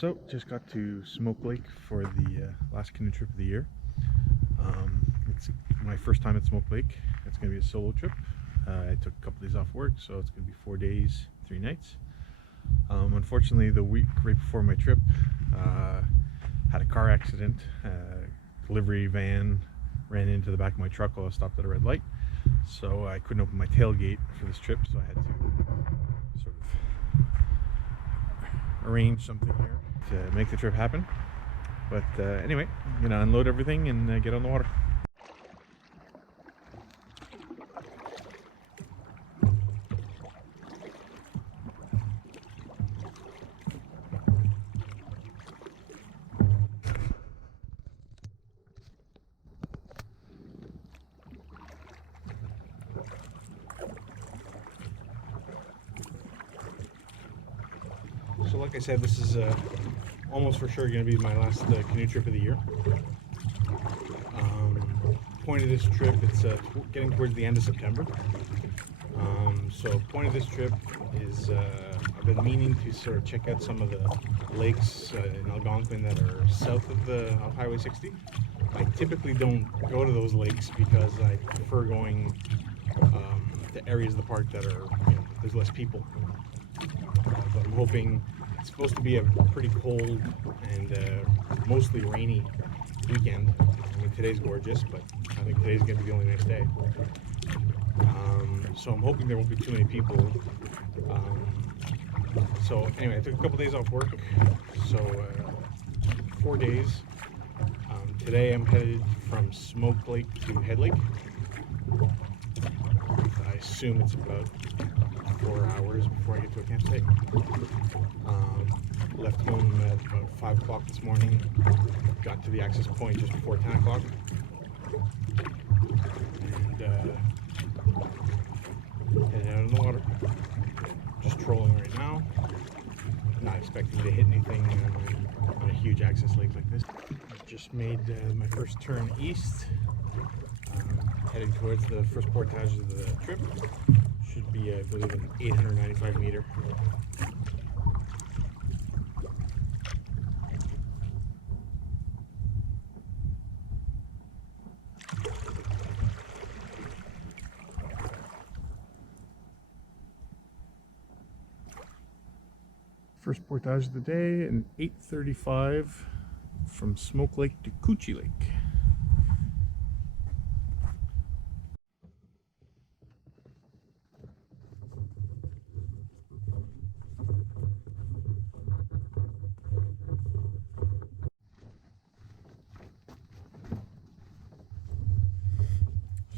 So, just got to Smoke Lake for the last canoe trip of the year. It's my first time at Smoke Lake. It's going to be a solo trip. I took a couple days off work, so it's going to be 4 days, 3 nights. Unfortunately, the week right before my trip, had a car accident. Delivery van ran into the back of my truck while I stopped at a red light. So I couldn't open my tailgate for this trip, so I had to sort of arrange something here to make the trip happen. But anyway, I'm gonna unload everything and get on the water. So like I said, this is almost for sure going to be my last canoe trip of the year. Point of this trip, it's getting towards the end of September. So point of this trip is I've been meaning to sort of check out some of the lakes in Algonquin that are south of Highway 60. I typically don't go to those lakes because I prefer going to areas of the park that are, there's less people. But I'm hoping it's supposed to be a pretty cold and mostly rainy weekend. I mean, today's gorgeous, but I think today's going to be the only nice day. So I'm hoping there won't be too many people. So anyway, I took a couple days off work, so 4 days. Today I'm headed from Smoke Lake to Head Lake. I assume it's about 4 hours before I get to a campsite. Left home at about 5 o'clock this morning. Got to the access point just before 10 o'clock. And headed out in the water. Just trolling right now. Not expecting to hit anything on a huge access lake like this. Just made my first turn east. Heading towards the first portage of the trip. Should be, I believe, an 895 meter. First portage of the day, an 8:35 from Smoke Lake to Coochie Lake.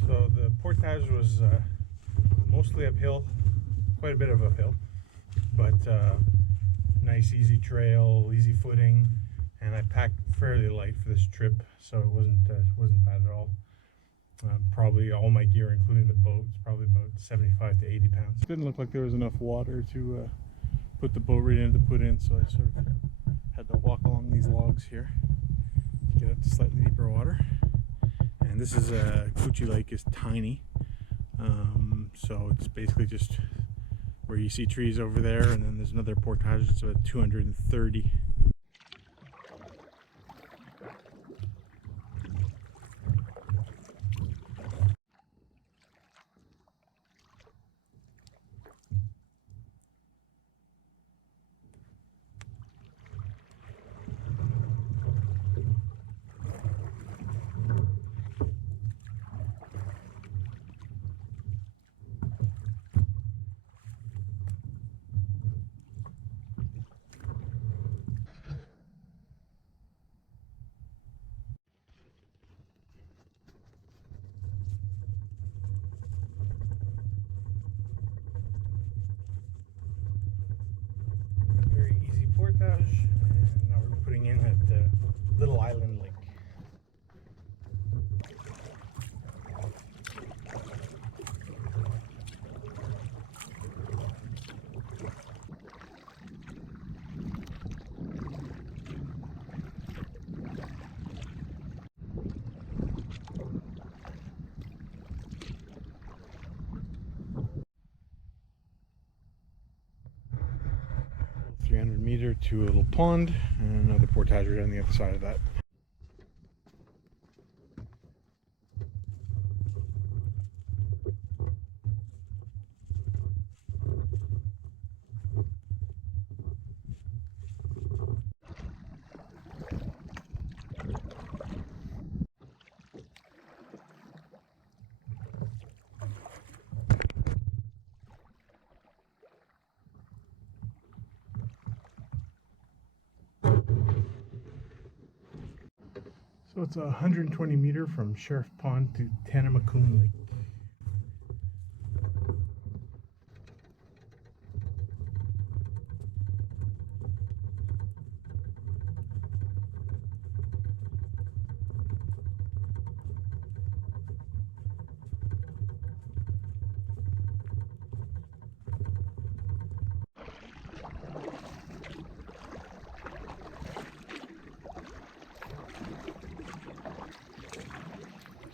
So the portage was mostly uphill, quite a bit of uphill, but nice easy trail, easy footing, and I packed fairly light for this trip, so it wasn't bad at all. Probably all my gear, including the boat, is probably about 75 to 80 pounds. It didn't look like there was enough water to put the boat right in to put in, so I sort of had to walk along these logs here to get up to slightly deeper water. And this is Coochie Lake is tiny, so it's basically just where you see trees over there, and then there's another portage that's about 230. And now we're putting in at the Little Island Lake. 300 meter to a little pond and another portager on the other side of that. So it's 120 meter from Sheriff Pond to Tanamacoon Lake.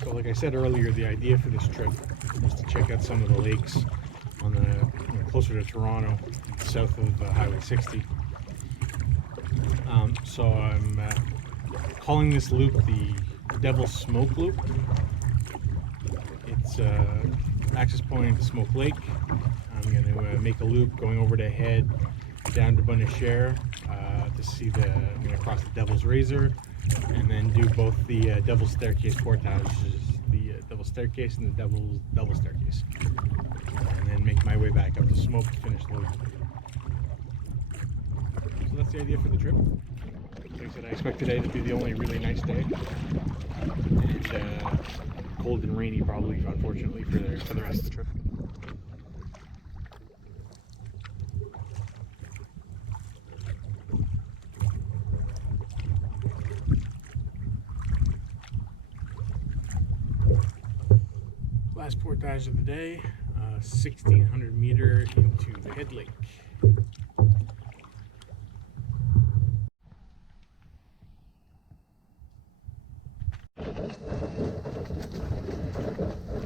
So like I said earlier, the idea for this trip is to check out some of the lakes on the closer to Toronto, south of Highway 60. So I'm calling this loop the Devil's Smoke Loop. It's access point into Smoke Lake. I'm going to make a loop going over to head down to Bunnechere to see I'm going to cross the Devil's Razor, and then do both the Devil's Staircase portages, the Devil's Staircase and the Double Staircase, and then make my way back up to Smoke to finish the loop. So that's the idea for the trip. Like I said, I expect today to be the only really nice day, and cold and rainy probably, unfortunately, for the rest of the trip. Last portage of the day, 1,600 meter into the Head Lake.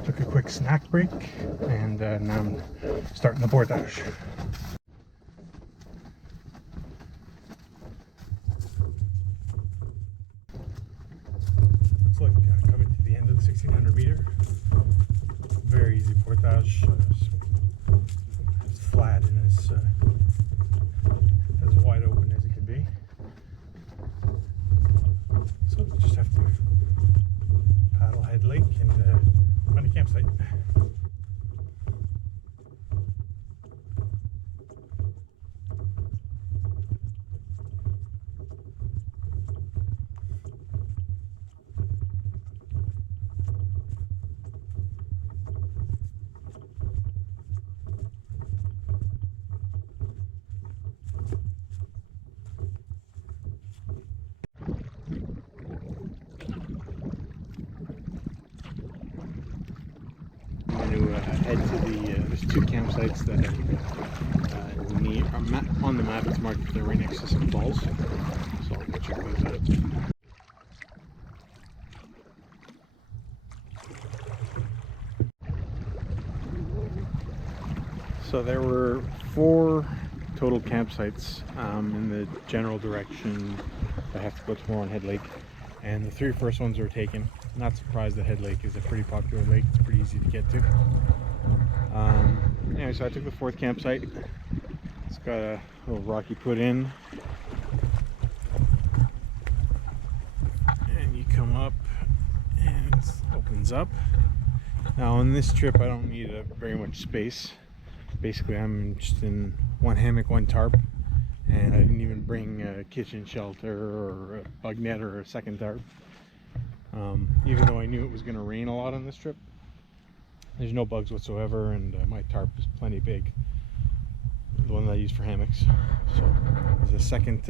Took a quick snack break, and now I'm starting the portage. Looks like coming to the end of the 1,600 meter. Very easy portage, as flat and as wide open as it can be. So we just have to paddle Head Lake and find a campsite. Head to there's two campsites that on the map. It's marked they're right next to some falls, so I'll go check those out. So there were 4 total campsites in the general direction. I have to go to more on Head Lake, and the 3 first ones were taken. Not surprised that Head Lake is a pretty popular lake. It's pretty easy to get to. Anyway, so I took the 4th campsite. It's got a little rocky put in, and you come up and it opens up. Now on this trip I don't need very much space. Basically I'm just in 1 hammock, 1 tarp, and I didn't even bring a kitchen shelter or a bug net or a second tarp. Even though I knew it was going to rain a lot on this trip, there's no bugs whatsoever, and my tarp is plenty big, the one that I use for hammocks. So there's a second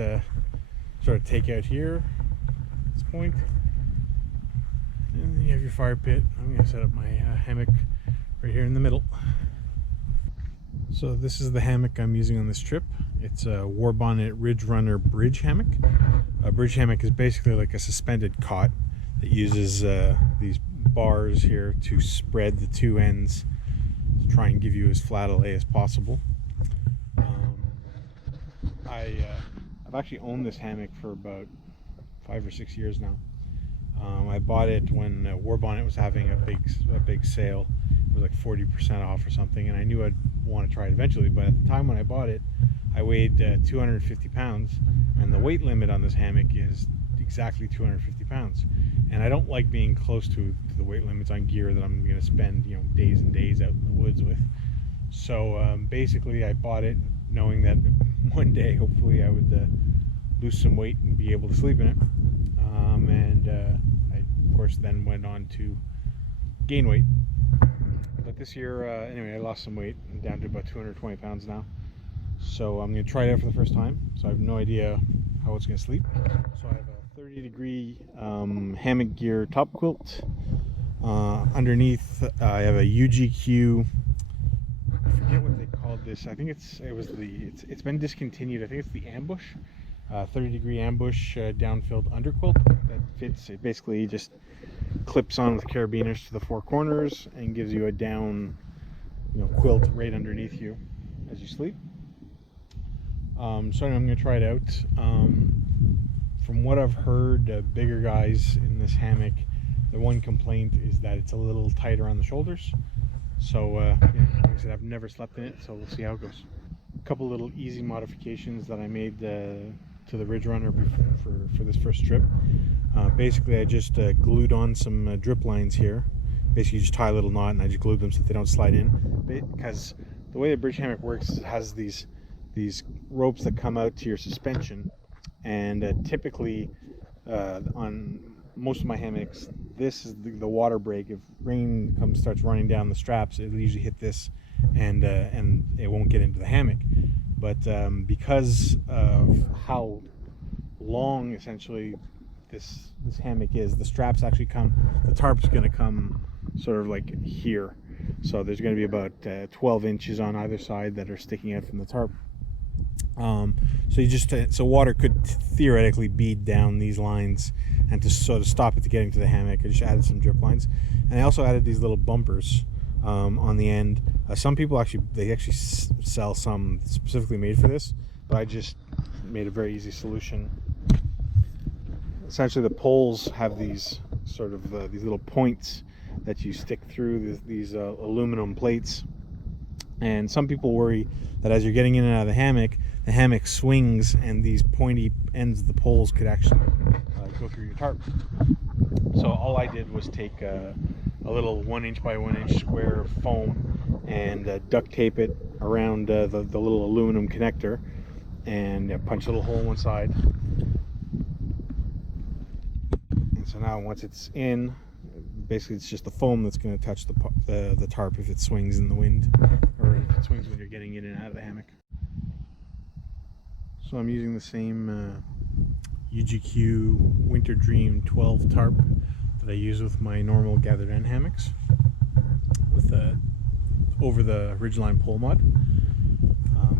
sort of takeout here at this point, and then you have your fire pit. I'm going to set up my hammock right here in the middle. So this is the hammock I'm using on this trip. It's a War Bonnet Ridge Runner bridge hammock. A bridge hammock is basically like a suspended cot that uses these bars here to spread the 2 ends to try and give you as flat a lay as possible. I I've actually owned this hammock for about 5 or 6 years now. I bought it when War Bonnet was having a big sale. It was like 40% off or something, and I knew I'd want to try it eventually. But at the time when I bought it, I weighed 250 pounds, and the weight limit on this hammock is exactly 250 pounds. And I don't like being close to the weight limits on gear that I'm going to spend, days and days out in the woods with. So basically, I bought it knowing that one day, hopefully, I would lose some weight and be able to sleep in it. I, of course, then went on to gain weight. But this year, anyway, I lost some weight. I'm down to about 220 pounds now. So I'm going to try it out for the first time. So I have no idea how it's going to sleep. So I have a 30-degree hammock gear top quilt. Underneath, I have a UGQ. I forget what they called this. I think it's been discontinued. I think it's the Ambush. 30-degree Ambush down-filled underquilt that fits. It basically just clips on with carabiners to the four corners and gives you a down, quilt right underneath you as you sleep. So I'm going to try it out. From what I've heard, bigger guys in this hammock, the one complaint is that it's a little tighter on the shoulders. So, like I said, I've never slept in it, so we'll see how it goes. A couple little easy modifications that I made to the Ridge Runner for this first trip. Basically, I just glued on some drip lines here. Basically, you just tie a little knot, and I just glued them so that they don't slide in. Because the way the bridge hammock works is it has these ropes that come out to your suspension, and typically on most of my hammocks, this is the water break. If rain starts running down the straps, it'll usually hit this, and it won't get into the hammock. But because of how long essentially this hammock is, the straps actually the tarp's going to come sort of like here. So there's going to be about 12 inches on either side that are sticking out from the tarp. So water could theoretically bead down these lines, and to sort of stop it to getting to the hammock, I just added some drip lines, and I also added these little bumpers on the end. Some people actually sell some specifically made for this, but I just made a very easy solution. Essentially, the poles have these sort of these little points that you stick through these aluminum plates, and some people worry that as you're getting in and out of the hammock swings, and these pointy ends of the poles could actually go through your tarp. So all I did was take a little 1 inch by 1 inch square of foam and duct tape it around the little aluminum connector, and punch a little hole in one side. And so now once it's in, basically it's just the foam that's going to touch the tarp if it swings in the wind, or if it swings when you're getting in and out of the hammock. So I'm using the same UGQ Winter Dream 12 tarp that I use with my normal gathered end hammocks, with over the Ridgeline pole mod.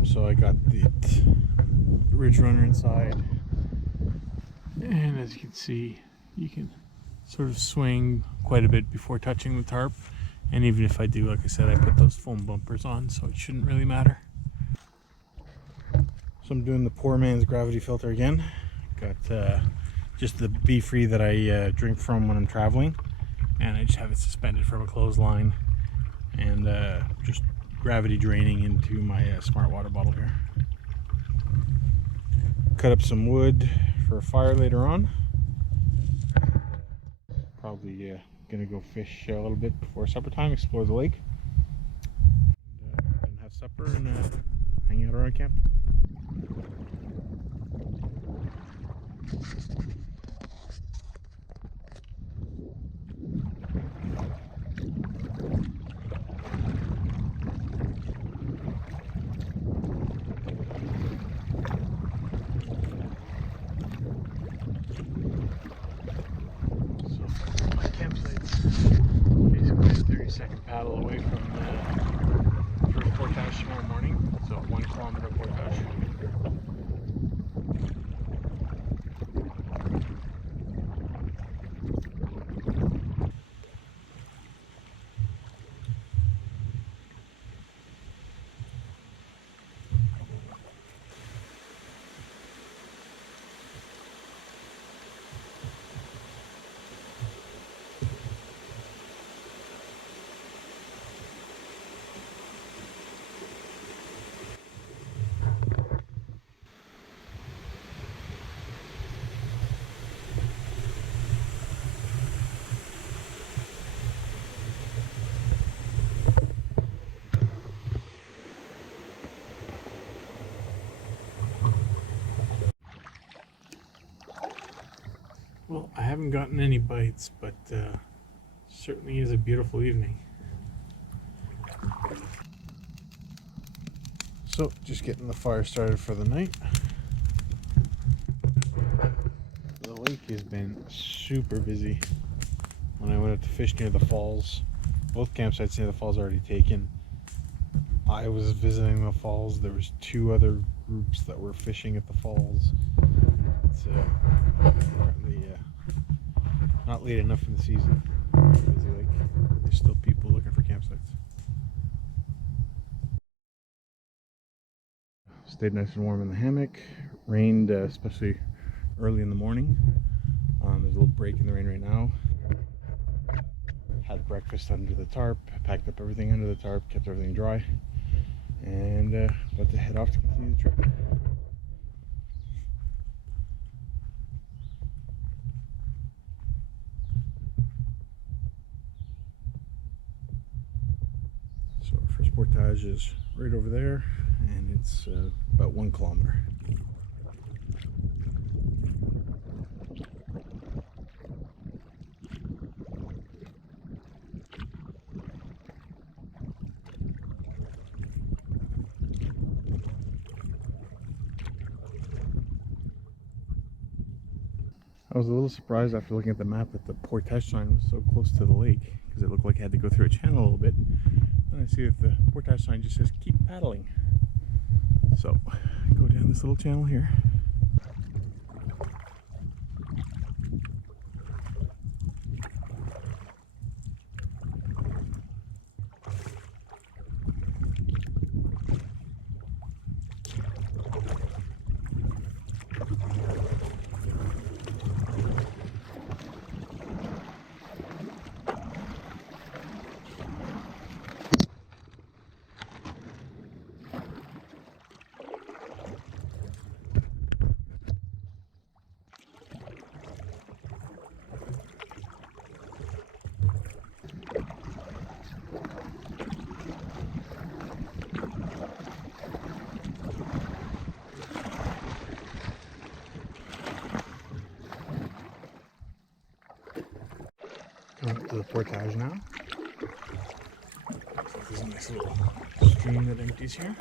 So I got the Ridge Runner inside, and as you can see, you can sort of swing quite a bit before touching the tarp. And even if I do, like I said, I put those foam bumpers on, so it shouldn't really matter. So I'm doing the poor man's gravity filter again. Got just the Be Free that I drink from when I'm traveling, and I just have it suspended from a clothesline, and just gravity draining into my smart water bottle here. Cut up some wood for a fire later on. Probably gonna go fish a little bit before supper time, explore the lake, and have supper and hang out around camp. So my campsite's basically a 30-second paddle away from first portage tomorrow morning. So 1 kilometer portage. haven't gotten any bites, but certainly is a beautiful evening. So, just getting the fire started for the night. The lake has been super busy. When I went out to fish near the falls, both campsites near the falls are already taken. I was visiting the falls. There was 2 other groups that were fishing at the falls. It's apparently not late enough in the season. Busy lake. There's still people looking for campsites. Stayed nice and warm in the hammock. Rained, especially early in the morning. There's a little break in the rain right now. Had breakfast under the tarp, packed up everything under the tarp, kept everything dry, and about to head off to continue the trip. So our first portage is right over there, and it's about 1 kilometer. I was a little surprised after looking at the map that the portage sign was so close to the lake, because it looked like it had to go through a channel a little bit. And I see that the portage sign just says keep paddling. So I go down this little channel here. Going up to the portage now. Looks like there's a nice little stream that empties here.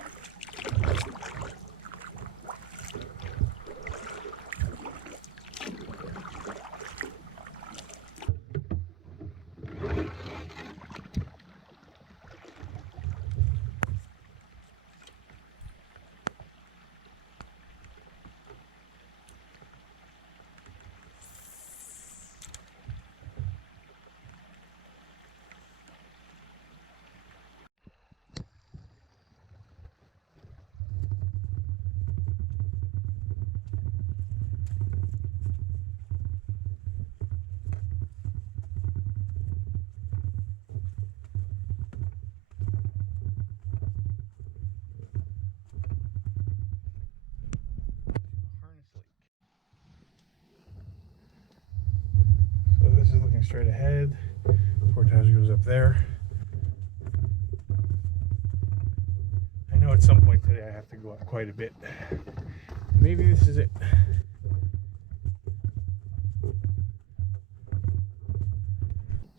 So this is looking straight ahead. Portage goes up there. I know at some point today I have to go up quite a bit. Maybe this is it.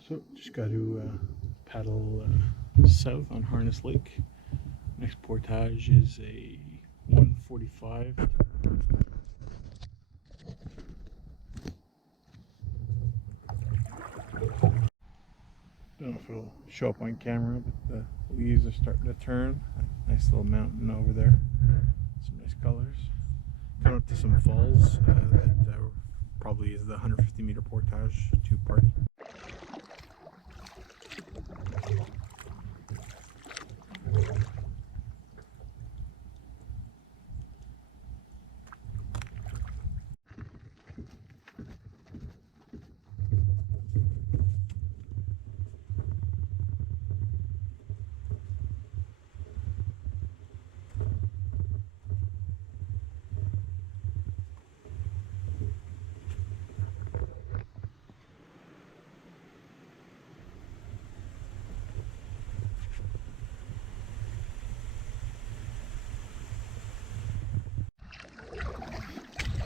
So just got to paddle south on Harness Lake. Next portage is a 1:45. Don't know if it'll show up on camera, but the leaves are starting to turn. Nice little mountain over there. Some nice colors. Coming up to some falls that probably is the 150-meter portage two-party.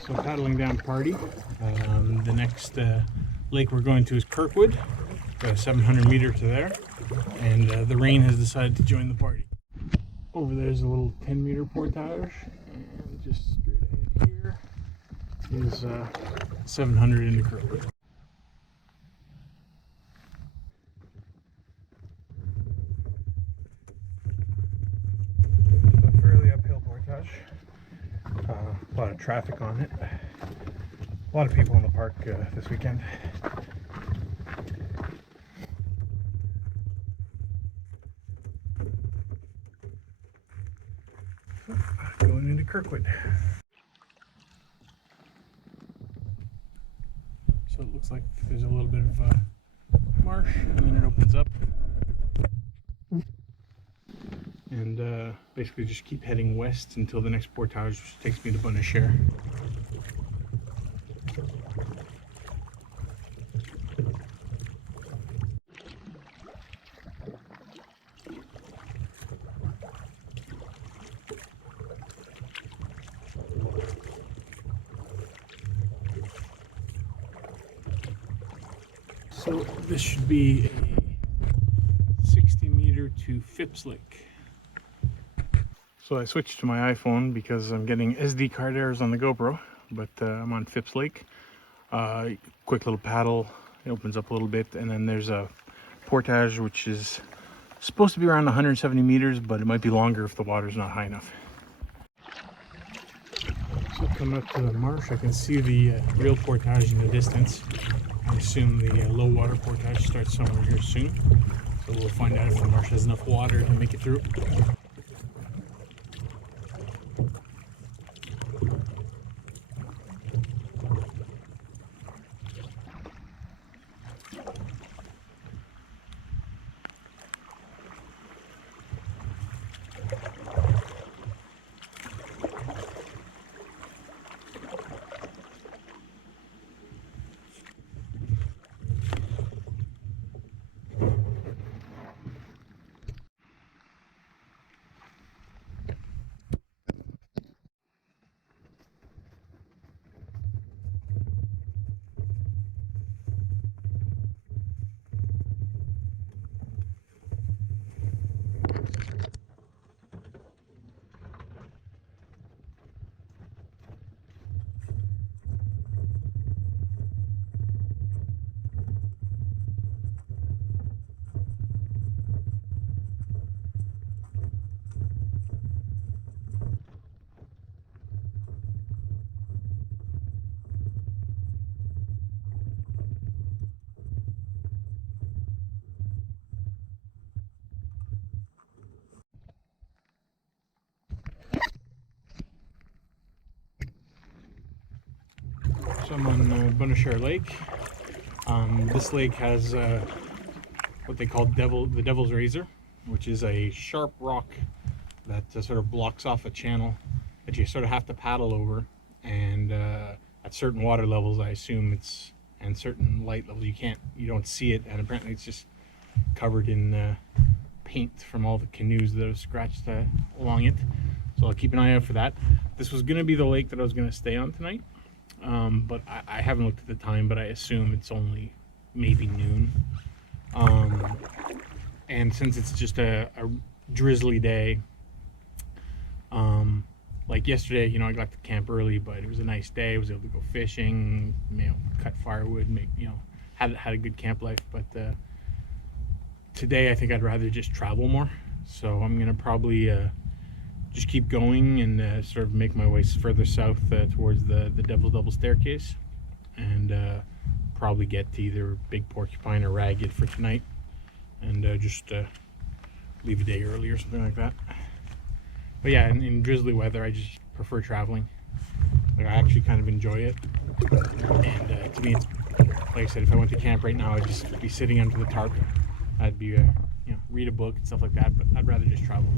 So paddling down Party. The next lake we're going to is Kirkwood, about 700 meter to there, and the rain has decided to join the party. Over there's a little 10-meter portage, and just straight ahead here is 700 into Kirkwood. A fairly uphill portage. A lot of traffic on it. A lot of people in the park this weekend. Going into Kirkwood. So it looks like there's a little bit of marsh, and then it opens up. And basically just keep heading west until the next portage, which takes me to Bunashare. So this should be a 60-meter to Phipps Lake. So I switched to my iPhone because I'm getting SD card errors on the GoPro, but I'm on Phipps Lake. Quick little paddle, it opens up a little bit, and then there's a portage which is supposed to be around 170 meters, but it might be longer if the water's not high enough. So coming up to the marsh, I can see the real portage in the distance. I assume the low water portage starts somewhere here soon. So we'll find out if the marsh has enough water to make it through. So I'm on Bunashare Lake. This lake has what they call the Devil's Razor, which is a sharp rock that sort of blocks off a channel that you sort of have to paddle over, and at certain water levels, I assume and certain light levels, you don't see it, and apparently it's just covered in paint from all the canoes that have scratched along it. So I'll keep an eye out for that. This was going to be the lake that I was going to stay on tonight. But I haven't looked at the time, but I assume it's only maybe noon. And since it's just a drizzly day, like yesterday, I got to camp early, but it was a nice day. I was able to go fishing, cut firewood, had a good camp life. But today I think I'd rather just travel more. So I'm gonna probably just keep going and sort of make my way further south towards the Devil's Double Staircase, and probably get to either Big Porcupine or Ragged for tonight, and just leave a day early or something like that. But yeah, in drizzly weather, I just prefer traveling. Like, I actually kind of enjoy it, and to me, it's like I said, if I went to camp right now, I'd just be sitting under the tarp. I'd be read a book and stuff like that, but I'd rather just travel.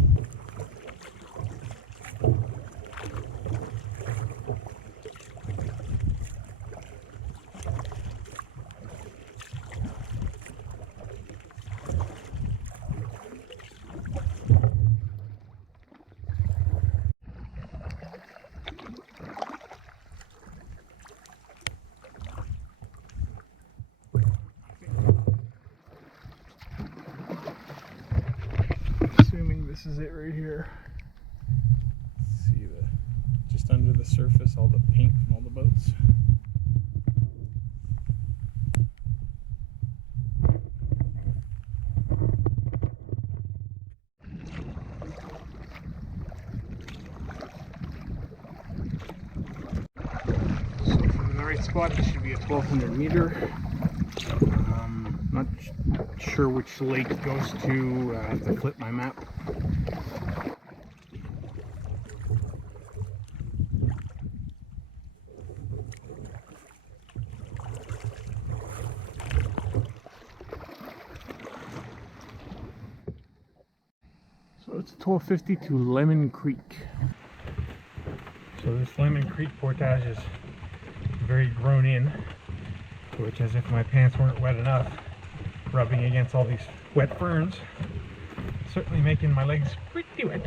is it right here. See just under the surface, all the paint from all the boats. So from the right spot, this should be a 1200 meter. Not sure which lake it goes to. I have to flip my map. So it's 1250 to Lemon Creek. So this Lemon Creek portage is very grown in, which, as if my pants weren't wet enough, rubbing against all these wet ferns, certainly making my legs pretty wet.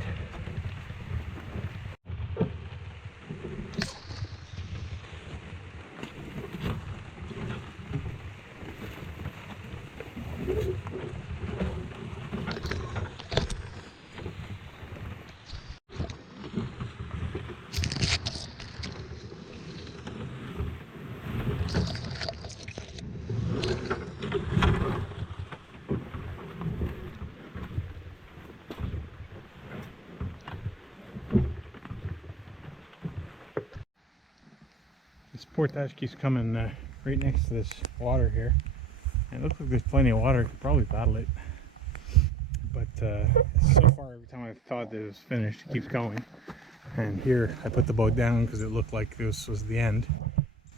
This portage keeps coming right next to this water here, and it looks like there's plenty of water. I could probably paddle it, but so far every time I've thought that it was finished, it keeps going. And here I put the boat down because it looked like this was the end,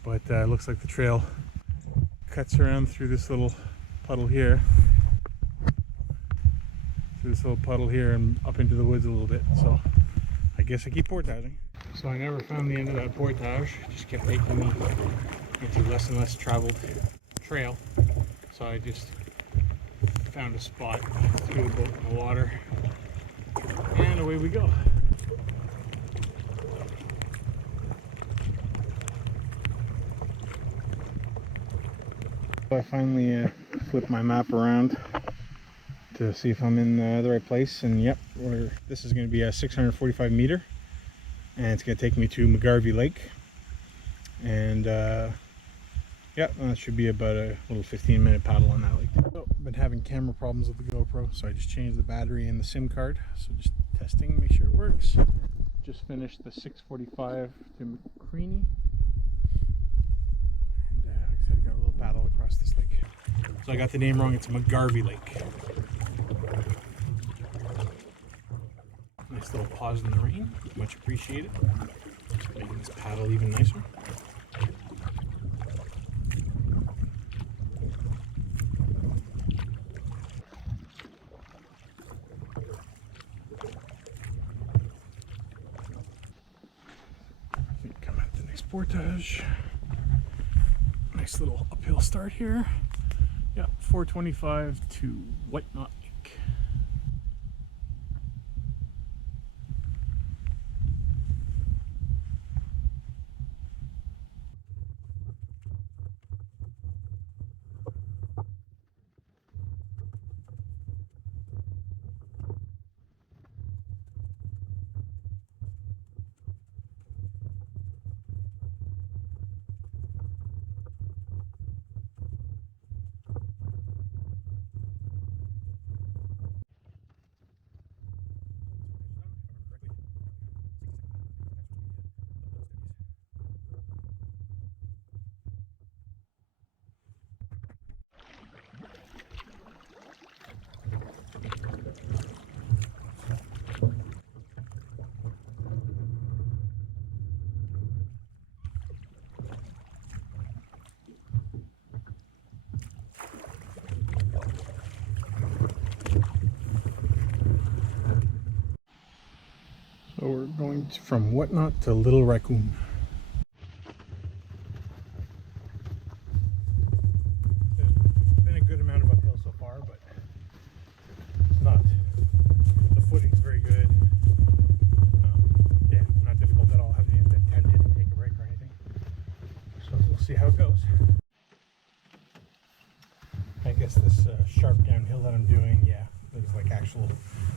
but it looks like the trail cuts around through this little puddle here, and up into the woods a little bit. So I guess I keep portaging. So I never found the end of that portage. It just kept taking me into less and less traveled trail. So I just found a spot, threw the boat in the water, and away we go. I finally flipped my map around to see if I'm in the right place, and yep, this is going to be a 645 meter. And it's going to take me to McGarvey Lake, and yeah, that should be about a little 15-minute paddle on that lake. So I've been having camera problems with the GoPro, so I just changed the battery and the SIM card. So just testing, make sure it works. Just finished the 645 to McCreany, and like I said, I got a little paddle across this lake. So I got the name wrong, it's McGarvey Lake. Nice little pause in the rain, much appreciated. Just making this paddle even nicer. I think come at the next portage. Nice little uphill start here. Yeah, 425 to Whatnot Lake. So we're going from Whatnot to Little Raccoon. There's been a good amount of uphill so far, but it's not. The footing's very good. Yeah, not difficult at all. I haven't even been tempted to take a break or anything. So we'll see how it goes. I guess this sharp downhill that I'm doing, yeah, There's like actual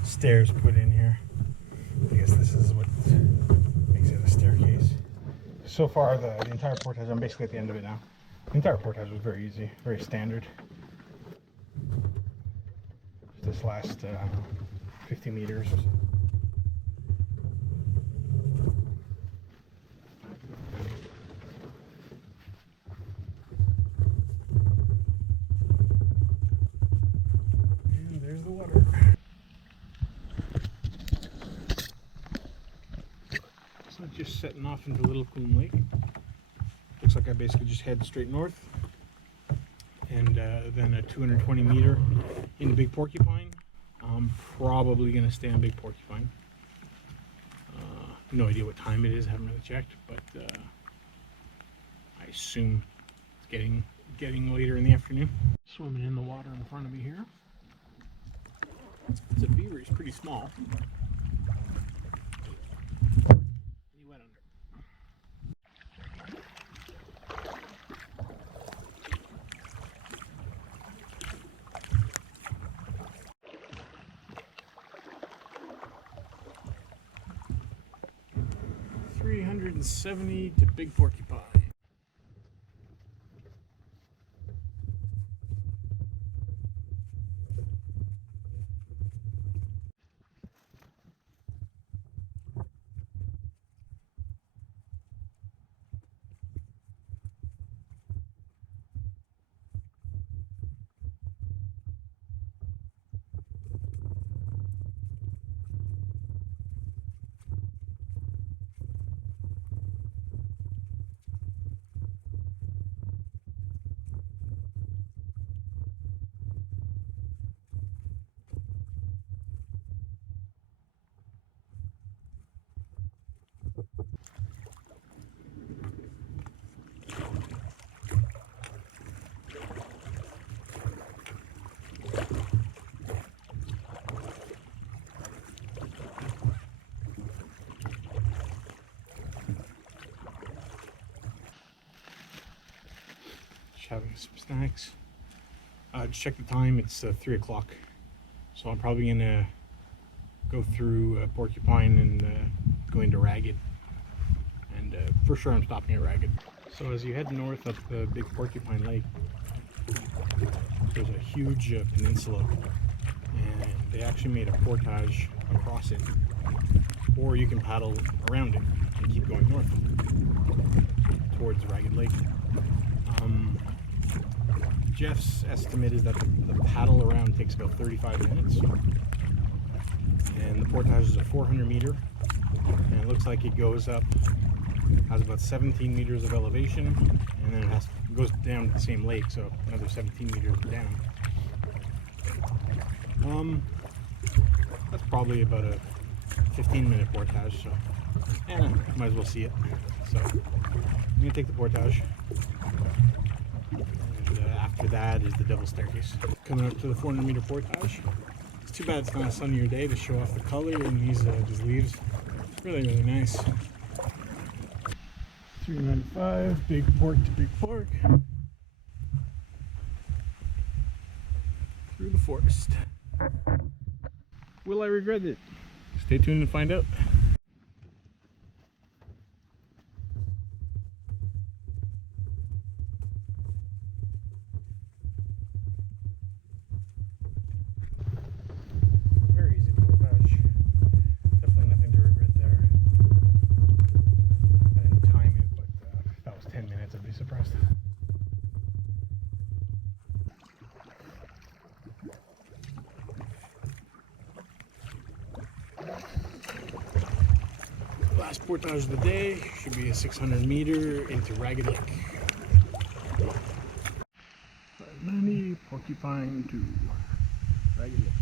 stairs put in here. I guess this is what makes it a staircase. So far, the entire portage, I'm basically at the end of it now. The entire portage was very easy, very standard. This last 50 meters or so. And there's the water. So just setting off into Little Coon Lake. Looks like I basically just head straight north. And then a 220 meter in Big Porcupine. I'm probably going to stay on Big Porcupine. No idea what time it is, I haven't really checked, but I assume it's getting later in the afternoon. Swimming in the water in front of me here. It's a beaver, he's pretty small. He went under. 370 to Big Porcupine. Having some snacks. Just check the time, it's 3 o'clock. So I'm probably gonna go through Porcupine and go into Ragged. And for sure I'm stopping at Ragged. So as you head north up the Big Porcupine Lake, there's a huge peninsula, and they actually made a portage across it. Or you can paddle around it and keep going north towards Ragged Lake. Jeff's estimate is that the paddle around takes about 35 minutes. And the portage is a 400 meter. And it looks like it goes up, has about 17 meters of elevation, and then it goes down the same lake, so another 17 meters down. That's probably about a 15-minute portage, so might as well see it. So I'm gonna take the portage. After that is the Devil's Staircase. Coming up to the 400 meter portage. It's too bad it's not a sunnier day to show off the color in these leaves. Really, really nice. 395, Big Pork to Big Pork. Through the forest. Will I regret it? Stay tuned to find out. I'd be surprised. Last portage of the day should be a 600 meter into Ragged Lake. 590 Porcupine to Ragged Lake.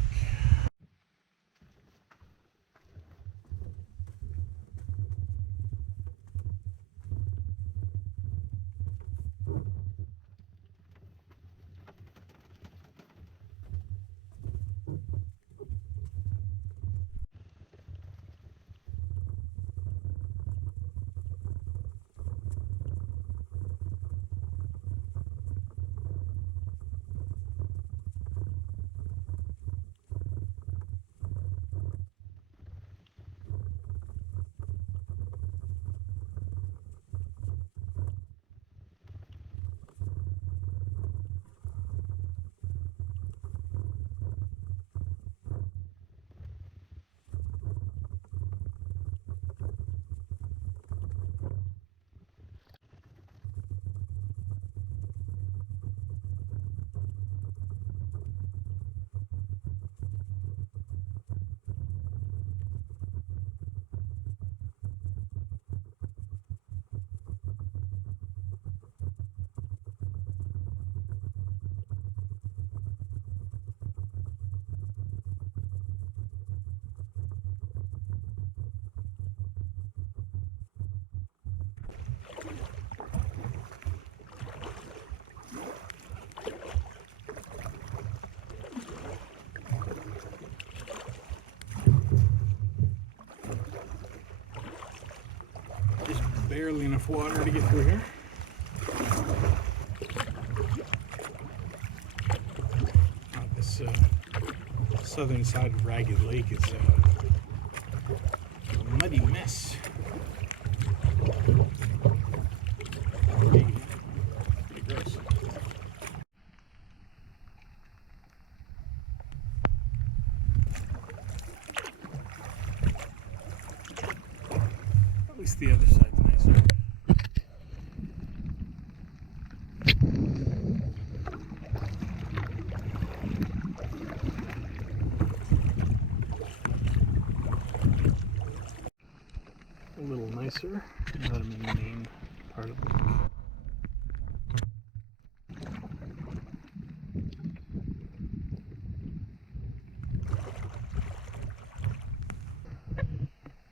Just barely enough water to get through here. This southern side of Ragged Lake is a muddy mess. Pretty gross. At least the other side's nicer. A little nicer, now that I'm in the main part of the lake.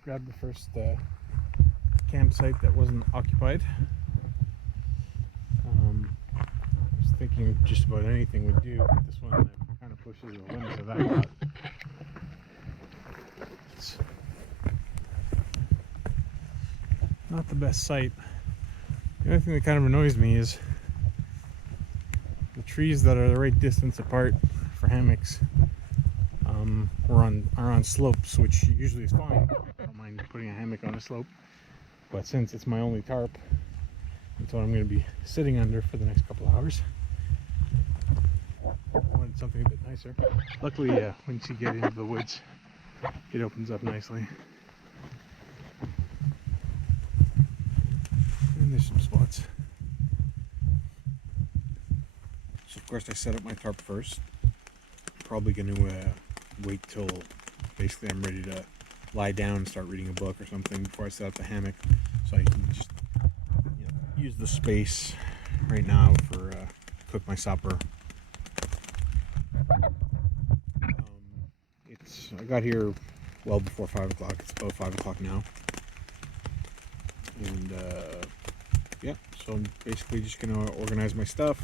Grabbed the first campsite that wasn't occupied. I was thinking just about anything would do, but this one kind of pushes the limits of that. It's not the best site. The only thing that kind of annoys me is the trees that are the right distance apart for hammocks are on slopes, which usually is fine. I don't mind putting a hammock on a slope, but since it's my only tarp, that's what I'm going to be sitting under for the next couple of hours. I wanted something a bit nicer. Luckily, once you get into the woods, it opens up nicely. And there's some spots. So of course I set up my tarp first. Probably going to wait till basically I'm ready to lie down and start reading a book or something before I set up the hammock, so I can just use the space right now for cook my supper. I got here well before 5 o'clock. It's about 5 o'clock now, and yeah, so I'm basically just gonna organize my stuff.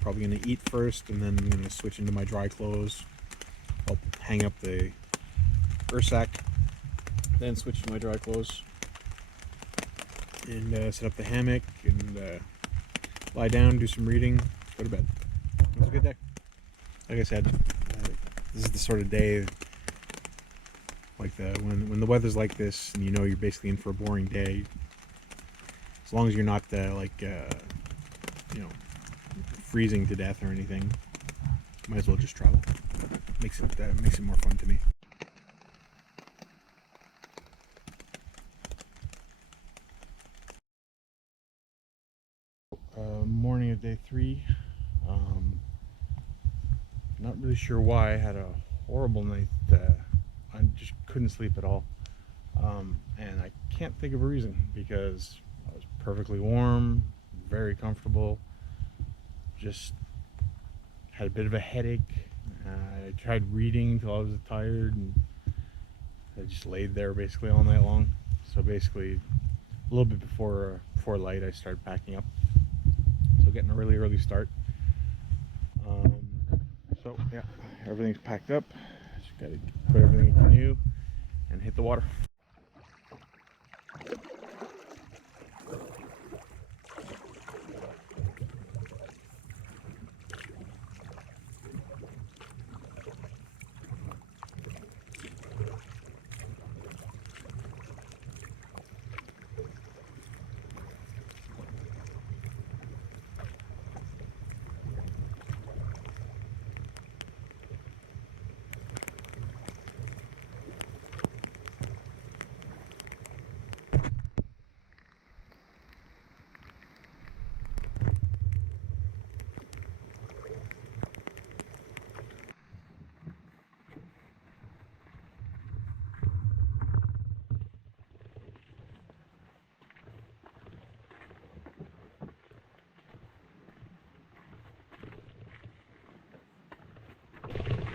Probably gonna eat first, and then I'm gonna switch into my dry clothes. I'll hang up the sack, then switch to my dry clothes, and set up the hammock, and lie down, do some reading, go to bed. It was a good day. Like I said, this is the sort of day like when the weather's like this, and you know you're basically in for a boring day. As long as you're not freezing to death or anything, might as well just travel. Makes it more fun to me. Morning of day 3. Not really sure why. I had a horrible night. I just couldn't sleep at all, and I can't think of a reason, because I was perfectly warm, very comfortable, just had a bit of a headache. I tried reading till I was tired, and I just laid there basically all night long. So basically a little bit before light I started packing up, so getting a really early start. So yeah, everything's packed up. Just gotta put everything in the canoe and hit the water.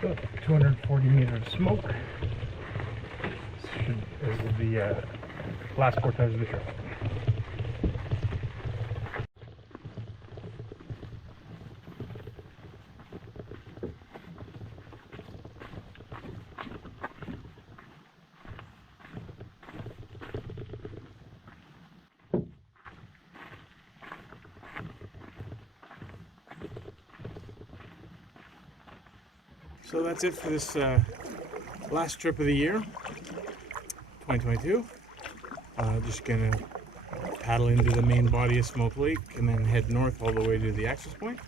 About 240 meters of smoke. This is the last portage of the trip. So that's it for this last trip of the year, 2022. Just gonna paddle into the main body of Smoke Lake and then head north all the way to the access point.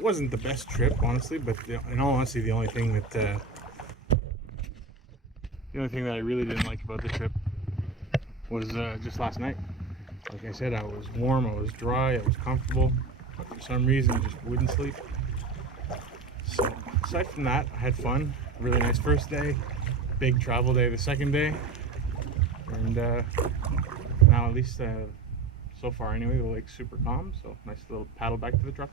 Wasn't the best trip, honestly, but in all honesty, the only thing that I really didn't like about the trip was just last night. Like I said, I was warm, I was dry, I was comfortable, but for some reason I just wouldn't sleep. So aside from that, I had fun. Really nice first day, big travel day the second day, and now at least so far anyway, the lake's super calm. So nice little paddle back to the truck.